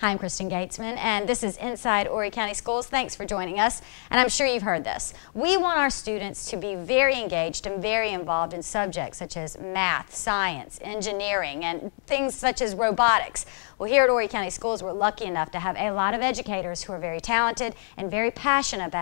Hi, I'm Kristen Gatesman, and this is Inside Horry County Schools. Thanks for joining us, and I'm sure you've heard this. We want our students to be very engaged and very involved in subjects such as math, science, engineering, and things such as robotics. Well, here at Horry County Schools, we're lucky enough to have a lot of educators who are very talented and very passionate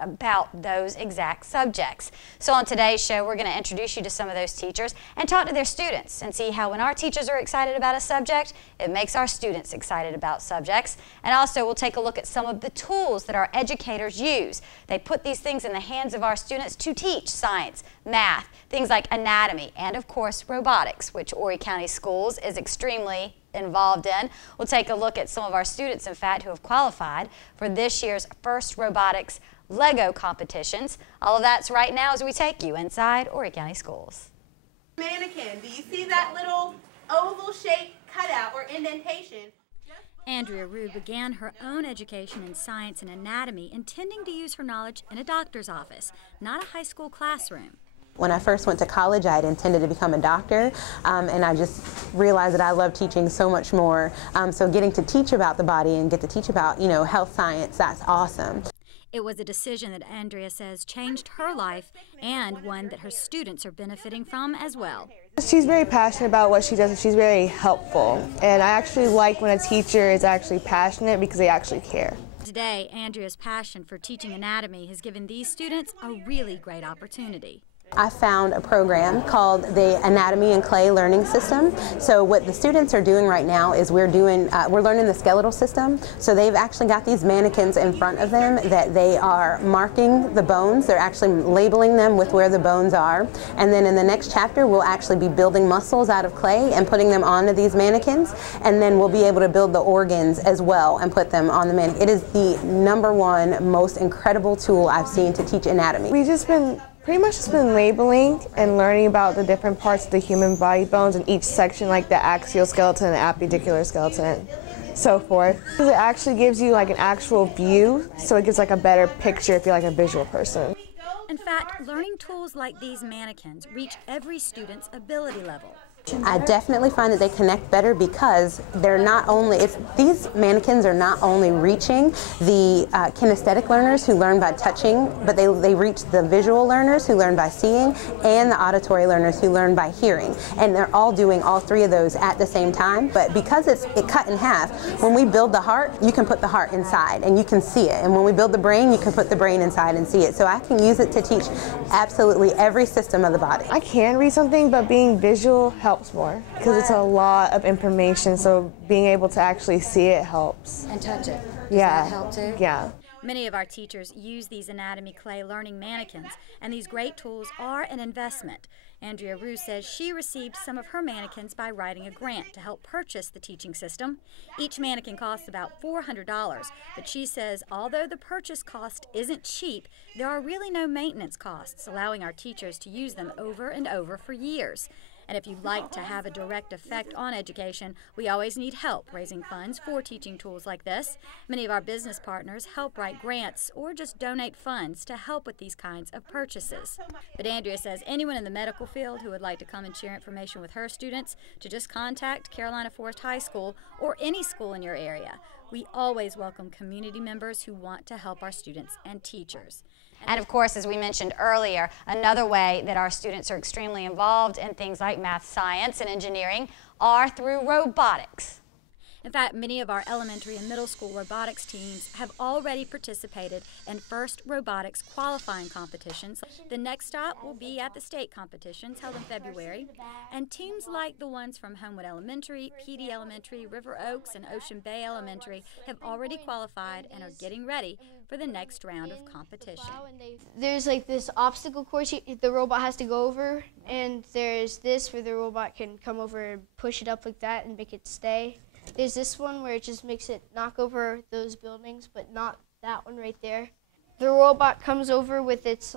about those exact subjects. So on today's show, we're going to introduce you to some of those teachers and talk to their students and see how when our teachers are excited about a subject, it makes our students excited about subjects. And also, we'll take a look at some of the tools that our educators use. They put these things in the hands of our students to teach science, math, things like anatomy, and of course, robotics, which Horry County Schools is extremely involved in. We'll take a look at some of our students, in fact, who have qualified for this year's first robotics Lego competitions. All of that's right now as we take you inside Horry County Schools. Mannequin, do you see that little oval shaped cutout or indentation? Andrea Rue began her own education in science and anatomy, intending to use her knowledge in a doctor's office, not a high school classroom. When I first went to college, I had intended to become a doctor, and I just realized that I love teaching so much more. So getting to teach about the body and get to teach about, health science, that's awesome. It was a decision that Andrea says changed her life and one that her students are benefiting from as well. She's very passionate about what she does, and she's very helpful. And I actually like when a teacher is actually passionate because they actually care. Today, Andrea's passion for teaching anatomy has given these students a really great opportunity. I found a program called the Anatomy and Clay Learning System. So what the students are doing right now is we're learning the skeletal system. So they've actually got these mannequins in front of them that they are marking the bones. They're actually labeling them with where the bones are. And then in the next chapter, we'll actually be building muscles out of clay and putting them onto these mannequins. And then we'll be able to build the organs as well and put them on the mannequin. It is the #1 most incredible tool I've seen to teach anatomy. We've just been pretty much labeling and learning about the different parts of the human body bones in each section, like the axial skeleton, the appendicular skeleton, so forth. It actually gives you like an actual view, so it gives like a better picture if you're like a visual person. In fact, learning tools like these mannequins reach every student's ability level. I definitely find that they connect better because they're not only, these mannequins are not only reaching the kinesthetic learners who learn by touching, but they reach the visual learners who learn by seeing and the auditory learners who learn by hearing. And they're all doing all three of those at the same time. But because it's cut in half, when we build the heart, you can put the heart inside and you can see it. And when we build the brain, you can put the brain inside and see it. So I can use it to teach absolutely every system of the body. I can read something, but being visual helps more because it's a lot of information, so being able to actually see it helps. And touch it. Does that help too? Yeah. Many of our teachers use these anatomy clay learning mannequins, and these great tools are an investment. Andrea Rue says she received some of her mannequins by writing a grant to help purchase the teaching system. Each mannequin costs about $400, but she says although the purchase cost isn't cheap, there are really no maintenance costs, allowing our teachers to use them over and over for years. And if you'd like to have a direct effect on education, we always need help raising funds for teaching tools like this. Many of our business partners help write grants or just donate funds to help with these kinds of purchases. But Andrea says anyone in the medical field who would like to come and share information with her students to just contact Carolina Forest High School or any school in your area. We always welcome community members who want to help our students and teachers. And of course, as we mentioned earlier, another way that our students are extremely involved in things like math, science, and engineering are through robotics. In fact, many of our elementary and middle school robotics teams have already participated in first robotics qualifying competitions. The next stop will be at the state competitions held in February. And teams like the ones from Homewood Elementary, PD Elementary, River Oaks, and Ocean Bay Elementary have already qualified and are getting ready for the next round of competition. There's like this obstacle course the robot has to go over, and there's this where the robot can come over and push it up like that and make it stay. There's this one where it just makes it knock over those buildings, but not that one right there. The robot comes over with its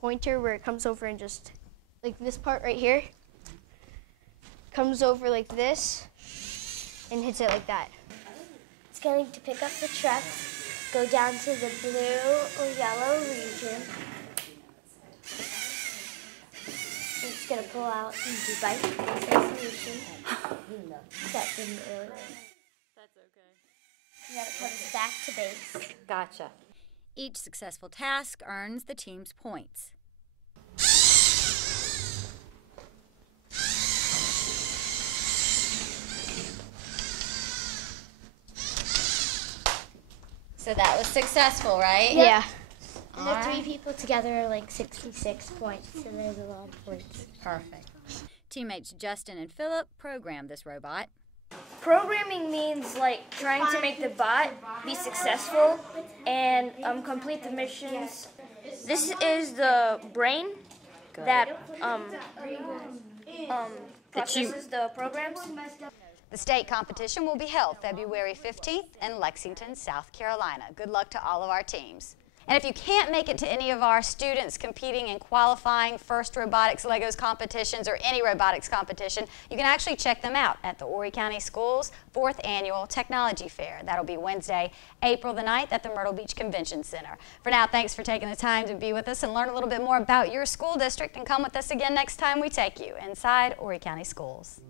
pointer where it comes over and just, like this part right here, comes over like this and hits it like that. It's going to pick up the truck, go down to the blue or yellow region. It's going to pull out and do bike solution. That didn't really work. That's okay. that it comes back to base. Gotcha. Each successful task earns the team's points. So that was successful, right? Yeah. And the All three right. people together are like 66 points, so there's a lot of points. Perfect. Teammates Justin and Philip programmed this robot. Programming means like trying to make the bot be successful and complete the missions. This is the brain that processes the programs. The state competition will be held February 15th in Lexington, South Carolina. Good luck to all of our teams. And if you can't make it to any of our students competing in qualifying First Robotics Legos competitions or any robotics competition, you can actually check them out at the Horry County Schools 4th Annual Technology Fair. That'll be Wednesday, April the 9th at the Myrtle Beach Convention Center. For now, thanks for taking the time to be with us and learn a little bit more about your school district, and come with us again next time we take you inside Horry County Schools.